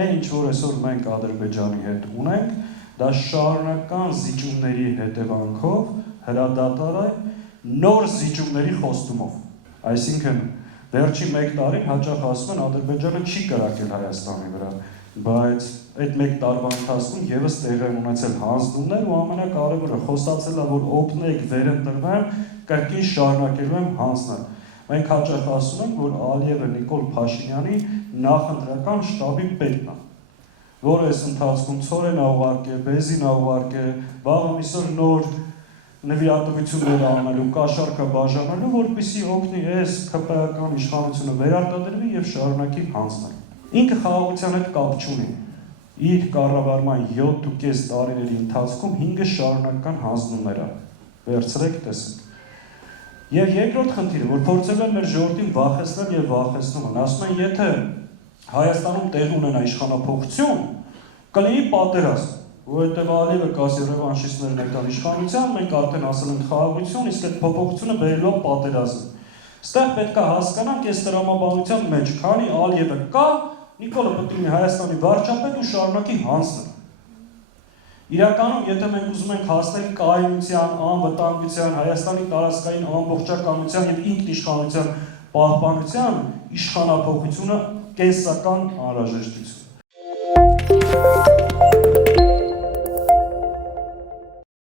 այն ինչ որ այսօր մենք Ադրբեջանի հետ ունենք, դա շարունակական զիջումների հետևանքով հրադադարը նոր զիջումների խոստումով։ Այսինքն վերջին 1 տարին հաճախ ասում են Ադրբեջանը չի կրակել Հայաստանի վրա, բայց այդ 1 տարվա ընթացքում եւս տեղի են ունեցել հանձնումներ ու ամենակարևորը խոստացել է, որ օգնեք վերընտրվեմ, կրկին շարունակելու եմ հանձնել։ Մենք հաճախ ասում ենք, որ Ալիևը Նիկոլ Փաշինյանի նախընտրական շտաբի պետն է, որը այս ընթացքում ցորեն է ուղարկել, բենզին է ուղարկել, վաղ ամիսօր նոր նվիրատվություններ անելու, կաշառքը բաժանելու, որպեսզի օգնի այս ԿՊ-ական իշխանությունը վերարտադրվի եւ շարունակի հանձնել։ Ինքը խաղաղության հետ կապ չունի։ Իր կառավարման 7.5 տարիների ընթացքում 5 շարունակական հանձնումներ ա։ Վերցրեք, տեսեք։ Եվ երկրորդ խնդիրը, որ փորձել են մեր ժողովրդին վախեցնել եւ վախեցնում են, ասում են, եթե Հայաստանում տեղ ունենա իշխանափոխություն, կլինի պատերազմ, որովհետեւ Ալիևը կասի ռևանշիստներն եկան իշխանության, մենք արդեն ասել ենք խաղաղություն, իսկ այդ փոփոխությունը բերելու է պատերազմ։ Ստեղ պետք է հասկանանք այս տրամաբանության մեջ, քանի Ալիևը կա, Նիկոլը պետք է լինի Հայաստանի վարչապետ ու շարունակի հանձնել։ Իրականում, եթե մենք ուզում ենք հասնել կայունության, անվտանգության, Հայաստանի տարածքային ամբողջականության եւ ինքնիշխանության պահպանության, իշխանափոխությունը կենսական անհրաժեշտություն։